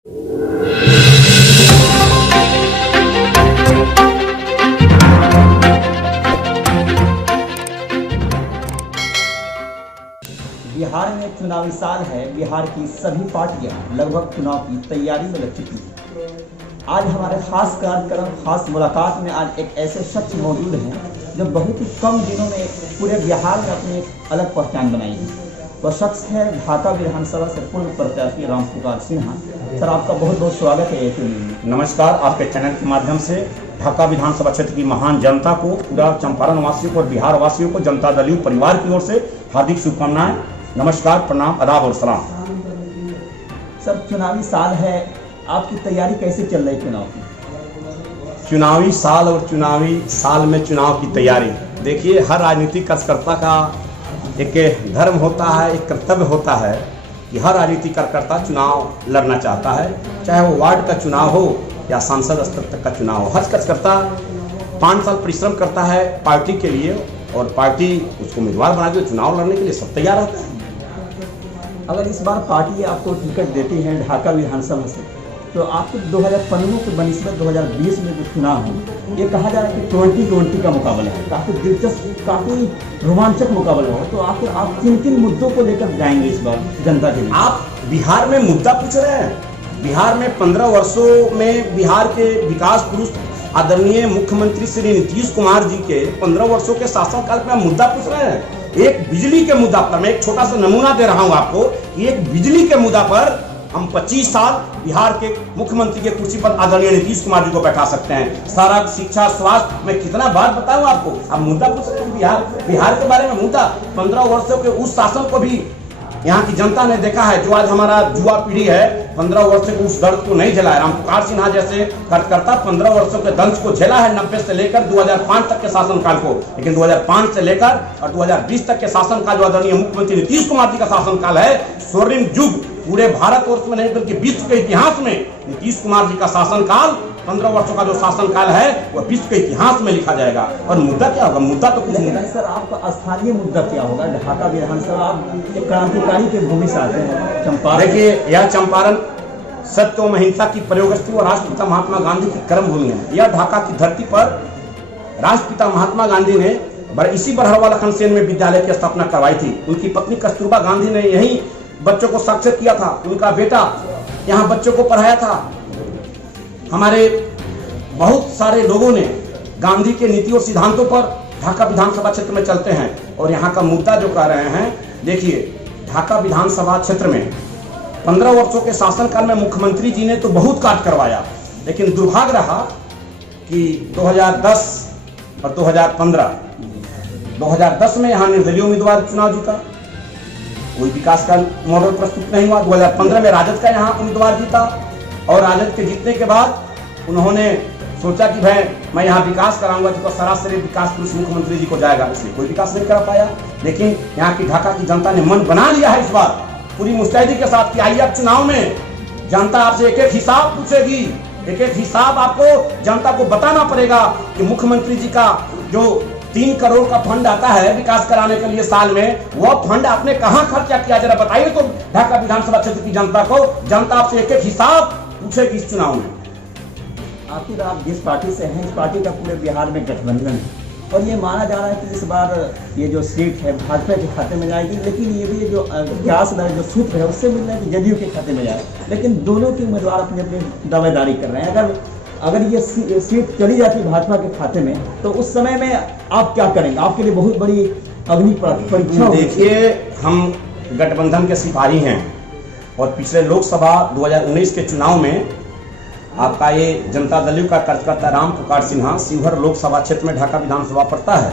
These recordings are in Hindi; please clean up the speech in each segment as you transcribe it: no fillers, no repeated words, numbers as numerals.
बिहार में चुनावी साल है। बिहार की सभी पार्टियां लगभग चुनाव की तैयारी में लग चुकी हैं। आज हमारे खास कार्यक्रम, खास मुलाकात में आज एक ऐसे शख्स मौजूद हैं जो बहुत ही कम दिनों में पूरे बिहार में अपनी एक अलग पहचान बनाई है। वह शख्स है ढाका विधानसभा से पूर्व प्रत्याशी रामपुकार सिन्हा। सर, आपका बहुत बहुत स्वागत है ये में। नमस्कार। आपके चैनल के माध्यम से ढाका विधानसभा क्षेत्र की महान जनता को, पूरा चंपारण वासियों को और बिहार वासियों को जनता दल यू परिवार की ओर से हार्दिक शुभकामनाएं। नमस्कार, प्रणाम, आदाब और सलाम। सर, चुनावी साल है, आपकी तैयारी कैसे चल रही है चुनाव की? चुनावी साल और चुनावी साल में चुनाव की तैयारी, देखिए, हर राजनीतिक कार्यकर्ता का एक धर्म होता है, एक कर्तव्य होता है कि हर राजनीतिक कार्यकर्ता चुनाव लड़ना चाहता है, चाहे वो वार्ड का चुनाव हो या सांसद स्तर तक का चुनाव हो। हर कार्यकर्ता 5 साल परिश्रम करता है पार्टी के लिए और पार्टी उसको उम्मीदवार बना के चुनाव लड़ने के लिए सब तैयार होता है। अगर इस बार पार्टी आपको टिकट देती है ढाका विधानसभा से, तो आपको 2015 के बनिस्बत 2020 में जो चुनाव है, ये कहा जा रहा है कि 2020 का मुकाबला है, काफ़ी दिलचस्प, काफ़ी रोमांचक मुकाबला हो। तो आप किन मुद्दों को लेकर जाएंगे इस बार जनता के लिए? आप बिहार में मुद्दा पूछ रहे हैं। बिहार में 15 वर्षों में बिहार के विकास पुरुष आदरणीय मुख्यमंत्री श्री नीतीश कुमार जी के 15 वर्षों के शासनकाल में मुद्दा पूछ रहे हैं। एक बिजली के मुद्दा पर, मैं एक छोटा सा नमूना दे रहा हूं आपको, एक बिजली के मुद्दा पर हम 25 साल बिहार के मुख्यमंत्री के कुर्सी पर आदरणीय नीतीश कुमार जी को बैठा सकते हैं। सड़क, शिक्षा, स्वास्थ्य, मैं कितना बात बताऊं आपको। आप मुद्दा पूछ सकते हैं बिहार के बारे में मुद्दा। 15 वर्षों के उस शासन को भी यहाँ की जनता ने देखा है। जो आज हमारा युवा पीढ़ी है, 15 वर्ष के उस दर्द को नहीं झेला है। रामपुकार सिन्हा जैसे कार्यकर्ता 15 वर्षों के दंश को झेला है, 90 से लेकर 2005 तक के शासनकाल को। लेकिन 2005 से लेकर और 2020 तक के शासनकाल जो आदरणीय मुख्यमंत्री नीतीश कुमार जी का शासनकाल है, स्वर्णिम युग पूरे भारत वर्ष में नहीं बल्कि विश्व के इतिहास में नीतीश कुमार जी का शासनकाल, 15 वर्षों का जो शासनकाल है, वह विश्व के इतिहास में लिखा जाएगा। और मुद्दा क्या होगा? मुद्दा तो कुछ नहीं है। सर, आपका स्थानीय मुद्दा क्या होगा? ढाका विधानसभा, आप एक क्रांतिकारी के भूमि से आते हैं, चंपारण। देखिए, यह चंपारण सत्य और अहिंसा की प्रयोगस्थली और राष्ट्रपिता महात्मा गांधी की कर्म भूमि है। यह ढाका की धरती पर राष्ट्रपिता महात्मा गांधी ने इसी बरहड़वा लखन सेन में विद्यालय की स्थापना करवाई थी। उनकी पत्नी कस्तूरबा गांधी ने यही बच्चों को साक्षर किया था। उनका बेटा यहाँ बच्चों को पढ़ाया था। हमारे बहुत सारे लोगों ने गांधी के नीति और सिद्धांतों पर ढाका विधानसभा क्षेत्र में चलते हैं। और यहाँ का मुद्दा जो कह रहे हैं, देखिए, ढाका विधानसभा क्षेत्र में 15 वर्षों के शासनकाल में मुख्यमंत्री जी ने तो बहुत कार्य करवाया, लेकिन दुर्भाग्य रहा कि 2010 और 2010 में यहाँ निर्दलीय उम्मीदवार चुनाव जीता, कोई विकास का मॉडल प्रस्तुत नहीं हुआ। 2015 में राजद का यहाँ उम्मीदवार जीता और राजद के जीतने के बाद उन्होंने सोचा कि भाई मैं यहाँ विकास कराऊंगा, तो सरासरी विकास पुरुष मुख्यमंत्री जी को जाएगा, इसलिए कोई विकास नहीं कर पाया। लेकिन यहाँ की ढाका की जनता ने मन बना लिया है इस बार पूरी मुस्तैदी के साथ कि आइए अब चुनाव में जनता आपसे एक एक हिसाब पूछेगी। एक एक हिसाब आपको जनता को बताना पड़ेगा कि मुख्यमंत्री जी का जो 3 करोड़ का फंड आता है विकास कराने के लिए साल में, वह फंड आपने कहां खर्चा किया, जरा बताइए तो ढाका विधानसभा क्षेत्र की जनता को। जनता आपसे एक एक हिसाब पूछेगी इस चुनाव में। आखिर आप जिस पार्टी से हैं, इस पार्टी का पूरे बिहार में गठबंधन है और ये माना जा रहा है कि इस बार ये जो सीट है भाजपा के खाते में जाएगी, लेकिन ये भी जो क्यास जो सूत्र है उससे मिल रहा है कि जदयू के खाते में जाएगा। लेकिन दोनों के उम्मीदवार अपनी अपनी दावेदारी कर रहे हैं। अगर ये सीट चली जाती भाजपा के खाते में, तो उस समय में आप क्या करेंगे? आपके लिए बहुत बड़ी अग्नि परीक्षा। देखिए, हम गठबंधन के सिपाही हैं और पिछले लोकसभा 2019 के चुनाव में आपका ये जनता दल का कार्यकर्ता रामपुकार सिन्हा शिवहर लोकसभा क्षेत्र में ढाका विधानसभा पड़ता है,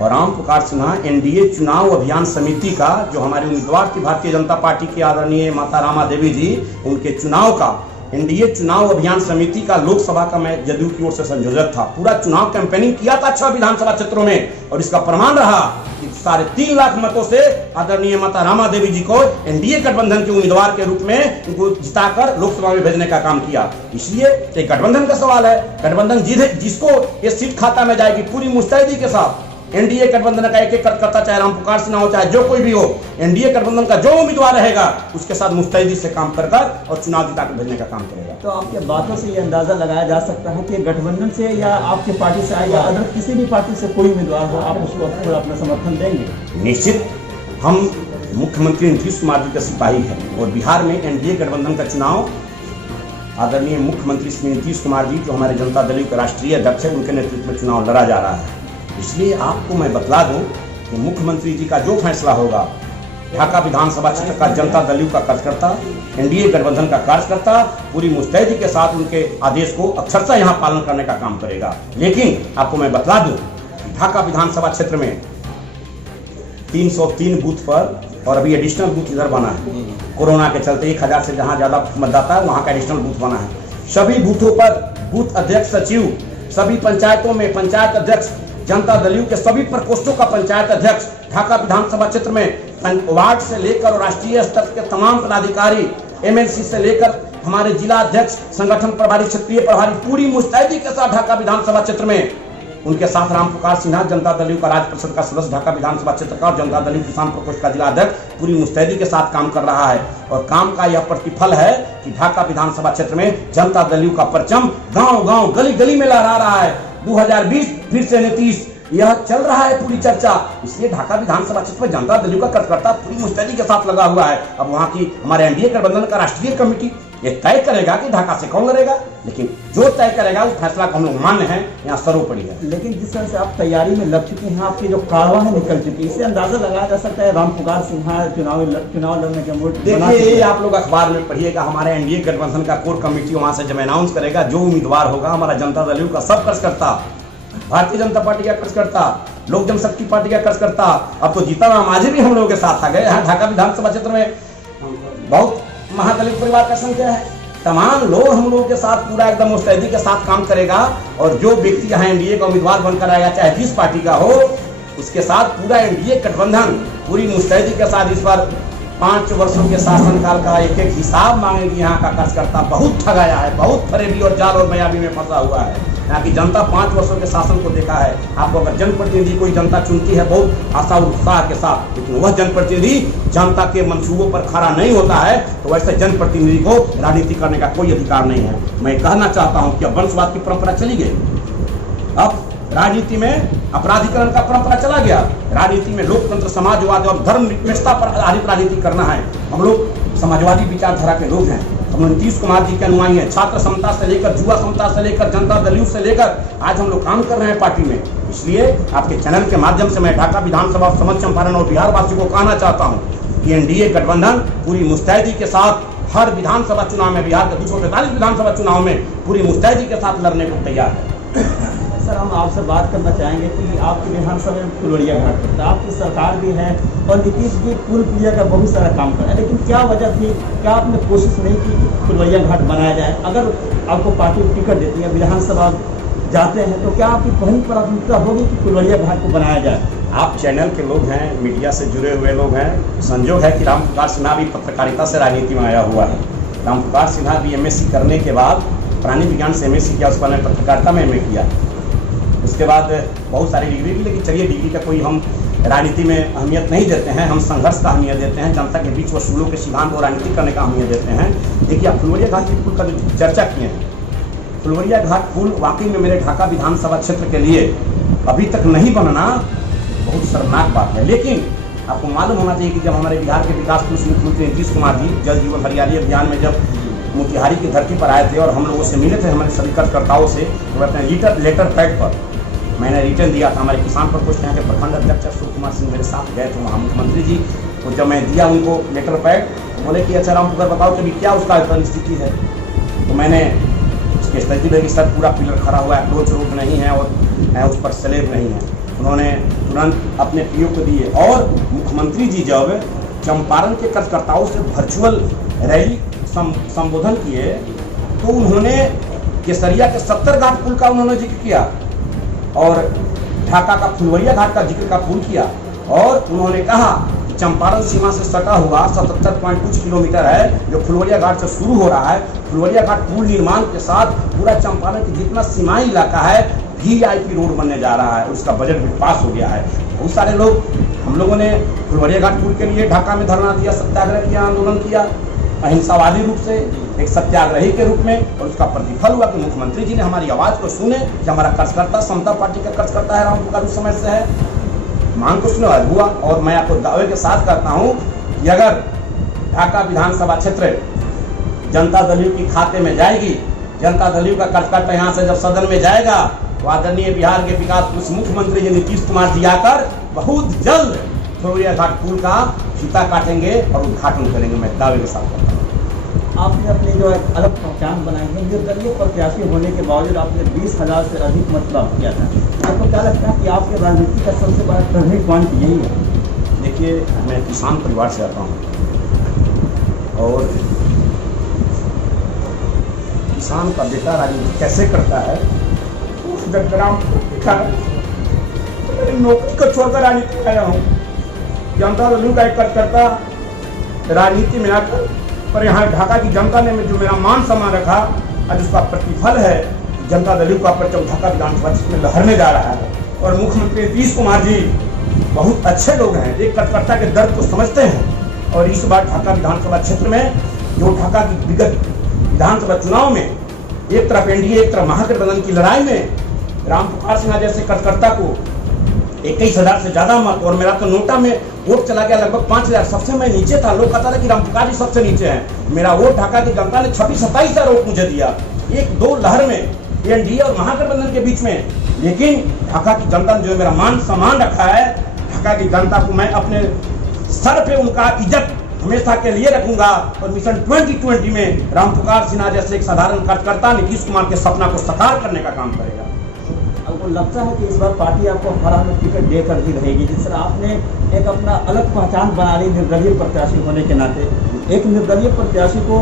और रामपुकार सिन्हा एनडीए चुनाव अभियान समिति का जो हमारे उम्मीदवार थी भारतीय जनता पार्टी की आदरणीय माता रामा देवी जी, उनके चुनाव का एनडीए चुनाव अभियान समिति का लोकसभा का मैं जदयू की ओर से संयोजक था। पूरा चुनाव कैंपेनिंग किया था 6 विधानसभा क्षेत्रों में, और इसका प्रमाण रहा कि 3.5 लाख मतों से आदरणीय माता रामा देवी जी को एनडीए गठबंधन के उम्मीदवार के रूप में उनको जिताकर लोकसभा में भेजने का काम किया। इसलिए एक गठबंधन का सवाल है। गठबंधन जिसको ये सीट खाता में जाएगी पूरी मुस्तैदी के साथ एनडीए गठबंधन का एक कार्यकर्ता, चाहे रामपुकार सिन्हा हो चाहे जो कोई भी हो, एनडीए गठबंधन का जो उम्मीदवार रहेगा उसके साथ मुस्तैदी से काम कर और चुनाव जिता कर भेजने का काम करेगा। तो आपके बातों से ये अंदाजा लगाया जा सकता है कि गठबंधन से या आपकी पार्टी से या अदर किसी भी पार्टी से कोई उम्मीदवार हो, आप उसको अपना समर्थन देंगे? निश्चित हम मुख्यमंत्री नीतीश कुमार जी के सिपाही हैं और बिहार में एनडीए गठबंधन का चुनाव आदरणीय मुख्यमंत्री श्री नीतीश कुमार जी जो हमारे जनता दल के राष्ट्रीय अध्यक्ष हैं, उनके नेतृत्व में चुनाव लड़ा जा रहा है। इसलिए आपको मैं बतला दूं कि मुख्यमंत्री जी का जो फैसला होगा, ढाका विधानसभा क्षेत्र का जनता दल का कार्यकर्ता, एनडीए गठबंधन का कार्यकर्ता पूरी मुस्तैदी के साथ उनके आदेश को अक्षरशः यहाँ पालन करने का काम करेगा। लेकिन आपको मैं बतला दूं ढाका विधानसभा क्षेत्र में 303 बूथ पर, और अभी एडिशनल बूथ इधर बना है कोरोना के चलते, 1000 से जहां ज्यादा मतदाता है वहां का एडिशनल बूथ बना है। सभी बूथों पर बूथ अध्यक्ष सचिव, सभी पंचायतों में पंचायत अध्यक्ष, जनता दल के सभी प्रकोष्ठों का पंचायत अध्यक्ष, ढाका विधानसभा क्षेत्र में वार्ड से लेकर राष्ट्रीय स्तर के तमाम पदाधिकारी, एमएलसी से लेकर हमारे जिला अध्यक्ष, संगठन प्रभारी, क्षेत्रीय प्रभारी पूरी मुस्तैदी के साथ ढाका विधानसभा क्षेत्र में, उनके साथ रामपुकार सिन्हा जनता दल का राज्य परिषद का सदस्य ढाका विधानसभा क्षेत्र का और जनता दल किसान प्रकोष्ठ का जिला अध्यक्ष पूरी मुस्तैदी के साथ काम कर रहा है। और काम का यह प्रतिफल है कि ढाका विधानसभा क्षेत्र में जनता दल का परचम गांव-गांव, गली-गली में लहरा रहा है। 2020 फिर से नीतीश, यह चल रहा है पूरी चर्चा। इसलिए ढाका विधानसभा क्षेत्र में जनता दल का कार्यकर्ता पूरी मुस्तैदी के साथ लगा हुआ है। अब वहां की हमारे एनडीए गठबंधन का राष्ट्रीय कमेटी ये तय करेगा कि ढाका से कौन लड़ेगा, लेकिन जो तय करेगा उस फैसला को हम लोग मान्य हैं, यहाँ सर्वोपरि है। लेकिन जिस तरह से आप तैयारी में लग चुके हैं, आपकी जो कारवाई निकल चुकी है, इससे अंदाजा लगाया जा सकता है रामपुकार सिन्हा चुनाव लड़ने के मूड। देखिए आप लोग अखबार में पढ़िएगा, हमारे एनडीए गठबंधन का कोर कमेटी वहां से जब अनाउंस करेगा जो उम्मीदवार होगा, हमारा जनता दल का सब कार्यकर्ता, भारतीय जनता पार्टी का कार्यकर्ता, लोक जनशक्ति पार्टी का कार्यकर्ता, अब तो जीतन राम मांझी भी हम लोगों के साथ आ गए। यहाँ ढाका विधानसभा क्षेत्र में बहुत महादलित परिवार का संख्या है, तमाम लोग हम लोगों के साथ पूरा एकदम मुस्तैदी के साथ काम करेगा। और जो व्यक्ति यहाँ एनडीए का उम्मीदवार बनकर आएगा, चाहे जिस पार्टी का हो, उसके साथ पूरा एनडीए गठबंधन पूरी मुस्तैदी के साथ इस बार 5 वर्षों के शासनकाल का एक एक हिसाब मांगेगी। यहाँ का कार्यकर्ता बहुत ठगाया है, बहुत फरेबी और जाल और मायावी में फंसा हुआ है। यहाँ की जनता 5 वर्षों के शासन को देखा है। आपको अगर जनप्रतिनिधि कोई जनता चुनती है बहुत आशा और उत्साह के साथ, लेकिन वह जनप्रतिनिधि जनता के मंसूबों पर खड़ा नहीं होता है, तो वैसे जनप्रतिनिधि को राजनीति करने का कोई अधिकार नहीं है। मैं कहना चाहता हूँ कि अब वंशवाद की परंपरा चली गई, अब राजनीति में अपराधीकरण का परंपरा चला गया। राजनीति में लोकतंत्र, समाजवाद और धर्म निरपेक्षता पर आधारित राजनीति करना है। हम लोग समाजवादी विचारधारा के लोग हैं, हम नीतीश कुमार जी के अनुयायी हैं। छात्र समता से लेकर युवा समता से लेकर जनता दल से लेकर आज हम लोग काम कर रहे हैं पार्टी में। इसलिए आपके चैनल के माध्यम से मैं ढाका विधानसभा, समस्त चंपारण और बिहार वासियों को कहना चाहता हूँ कि एनडीए गठबंधन पूरी मुस्तैदी के साथ हर विधानसभा चुनाव में, बिहार के 243 विधानसभा चुनाव में पूरी मुस्तैदी के साथ लड़ने को तैयार है। सर, हम आपसे बात करना चाहेंगे कि आपकी विधानसभा में फुलवरिया घाट पर आपकी सरकार भी है और नीतीश जी पुल पुलिया का बहुत सारा काम कर रहे हैं, लेकिन क्या वजह थी, क्या आपने कोशिश नहीं की कि फुलवरिया घाट बनाया जाए? अगर आपको पार्टी टिकट देती है, विधानसभा जाते हैं, तो क्या आपकी पहली प्राथमिकता होगी कि फुलवरिया घाट को बनाया जाए? आप चैनल के लोग हैं, मीडिया से जुड़े हुए लोग हैं। संजोग है कि रामपुकार सिन्हा भी पत्रकारिता से राजनीति में आया हुआ है। रामपुकार सिन्हा भी एमएससी करने के बाद प्राणी विज्ञान से एमएससी किया, उसके बाद पत्रकारिता में एमए किया, उसके बाद बहुत सारी डिग्री की। लेकिन चलिए, डिग्री का कोई हम राजनीति में अहमियत नहीं देते हैं, हम संघर्ष का अहमियत देते हैं, जनता के बीच वसूलों के सिद्धांत को राजनीति करने का अहमियत देते हैं। देखिए, आप फुलवरिया घाट के पुल का जो चर्चा किए हैं, फुलवरिया घाट पुल वाकई में मेरे ढाका विधानसभा क्षेत्र के लिए अभी तक नहीं बनना बहुत शर्मनाक बात है। लेकिन आपको मालूम होना चाहिए कि जब हमारे बिहार के विकास मुख्यमंत्री नीतीश कुमार जी जल जीवन हरियाली अभियान में जब मोतिहारी की धरती पर आए थे और हम लोगों से मिले थे, हमारे सभी कार्यकर्ताओं से, तो अपने लेटर पैड पर मैंने रिटर्न दिया था। हमारे किसान प्रकोष्ठ यहाँ के प्रखंड अध्यक्ष अशोक कुमार सिंह मेरे साथ गए थे वहाँ मुख्यमंत्री जी को। जब मैं दिया उनको लेटर पैड, तो बोले कि अच्छा रामपुकार बताओ कि क्या उसका स्थिति है। तो मैंने उसकी स्थिति देखी, सर पूरा पिलर खड़ा हुआ है, अप्रोच रोड नहीं है और उस पर स्लैब नहीं है। उन्होंने तुरंत अपने पीओ को दिए और मुख्यमंत्री जी जब चंपारण के कार्यकर्ताओं से वर्चुअल रैली संबोधन किए, तो उन्होंने केसरिया के 70 घाट पुल का उन्होंने जिक्र किया और ढाका का फुलवरिया घाट का जिक्र का पुल किया। और उन्होंने कहा कि चंपारण सीमा से सटा हुआ 77.कुछ किलोमीटर है जो फुलवरिया घाट से शुरू हो रहा है। फुलवरिया घाट पुल निर्माण के साथ पूरा चंपारण की जितना सीमाई इलाका है VIP रोड बनने जा रहा है, उसका बजट भी पास हो गया है। बहुत सारे लोग, हम लोगों ने फुलवरिया घाट पुल के लिए ढाका में धरना दिया, सत्याग्रह किया, आंदोलन किया अहिंसावादी रूप से, एक सत्याग्रही के रूप में, और उसका प्रतिफल हुआ कि मुख्यमंत्री जी ने हमारी आवाज़ को सुने कि हमारा कार्यकर्ता समता पार्टी का कार्यकर्ता है, रामपुकार उस समय से है, मांग को सुने और हुआ। और मैं आपको दावे के साथ कहता हूँ कि अगर ढाका विधानसभा क्षेत्र जनता दल की खाते में जाएगी, जनता दल का कार्यकर्ता यहाँ से जब सदन में जाएगा तो आदरणीय बिहार के विकास मुख्यमंत्री जी नीतीश कुमार जी आकर बहुत जल्द फुलवरिया घाट पुल का फीता काटेंगे और उद्घाटन करेंगे। मैं दावे के साथ कहता हूँ। आपने अपनी जो एक अलग पहचान बनाई है, निर्दलीय प्रत्याशी होने के बावजूद आपने 20,000 से अधिक मत प्राप्त किया था। आपको क्या लगता है कि आपके राजनीति का सबसे बड़ा टर्निंग पॉइंट यही है? देखिए, मैं किसान परिवार से आता हूँ और किसान का बेटा राजनीति कैसे करता है, जब ग्राम देखा तो मेरी नौकरी को छोड़कर राजनीति आया हूँ। जनता दल का एक कार्यकर्ता राजनीति में आकर, पर यहाँ ढाका की जनता ने जो मेरा मान सम्मान रखा, आज उसका प्रतिफल है जनता दल का परचम ढाका विधानसभा क्षेत्र में लहरने जा रहा है। और मुख्यमंत्री नीतीश कुमार जी बहुत अच्छे लोग हैं, एक कार्यकर्ता के दर्द को समझते हैं। और इस बार ढाका विधानसभा क्षेत्र में जो ढाका की विगत विधानसभा चुनाव में एक तरफ एनडीए एक तरफ महागठबंधन की लड़ाई में रामपुकार सिन्हा जैसे कार्यकर्ता को 21,000 से ज्यादा मत, और मेरा तो नोटा में वोट चला गया लगभग 5,000, सबसे मैं नीचे था। लोग कहता था कि रामपुकार जी सबसे नीचे हैं। मेरा वोट ढाका की जनता ने 26-27,000 वोट मुझे दिया, एक दो लहर में एनडीए और महागठबंधन के बीच में। लेकिन ढाका की जनता ने जो मेरा मान सम्मान रखा है, ढाका की जनता को मैं अपने सर पे उनका इज्जत हमेशा के लिए रखूंगा। और मिशन 2020 में रामपुकार सिन्हा जैसे एक साधारण कार्यकर्ता नीतीश कुमार के सपना को साकार करने का काम करेगा। आपको लगता है कि इस बार पार्टी आपको हर हाल में टिकट देकर ही रहेगी? जिस तरह आपने एक अपना अलग पहचान बना ली निर्दलीय प्रत्याशी होने के नाते, एक निर्दलीय प्रत्याशी को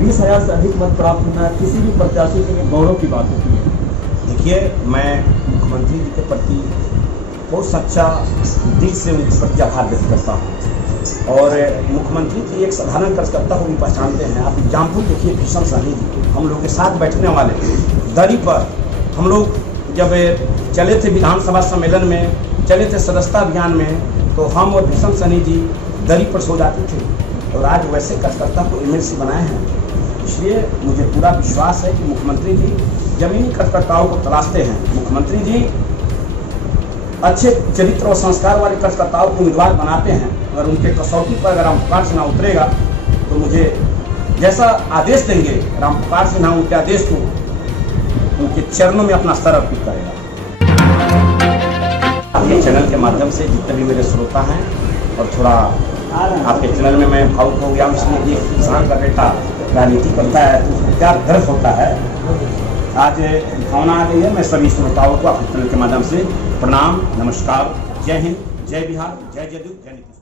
20,000 से अधिक मत प्राप्त होना किसी भी प्रत्याशी के लिए गौरव की बात होती है। देखिए, मैं मुख्यमंत्री जी के प्रति बहुत सच्चा दिल से उनके प्रति आभार व्यक्त करता हूँ। और मुख्यमंत्री जी एक साधारण कार्यकर्ता को भी पहचानते हैं। आप एग्जाम्पल देखिए, भीषण सहनी जी हम लोग के साथ बैठने वाले दरी पर, हम लोग जब चले थे विधानसभा सम्मेलन में, चले थे सदस्यता अभियान में, तो हम और भीषण सहनी जी दरी पर सो जाते थे। और आज वैसे कार्यकर्ता को MLC बनाए हैं। इसलिए मुझे पूरा विश्वास है कि मुख्यमंत्री जी जमीनी कार्यकर्ताओं को तलाशते हैं। मुख्यमंत्री जी अच्छे चरित्र और संस्कार वाले कार्यकर्ताओं को उम्मीदवार बनाते हैं। अगर उनके कसौटी पर अगर रामपुकार सिन्हा उतरेगा तो मुझे जैसा आदेश देंगे, रामपुकार सिन्हा उनके आदेश को उनके चरणों में अपना सर अर्पित करेगा। आपके चैनल के माध्यम से जितने भी मेरे श्रोता हैं, और थोड़ा आपके चैनल में मैं भावुक हो गया हूँ, इसलिए एक किसान का बेटा राजनीति करता है तो उसको क्या दर्द होता है, आज भावना आ गई है। मैं सभी श्रोताओं को आपके चैनल के माध्यम से प्रणाम, नमस्कार, जय हिंद, जय बिहार, जय जदयू, जय नीतीश।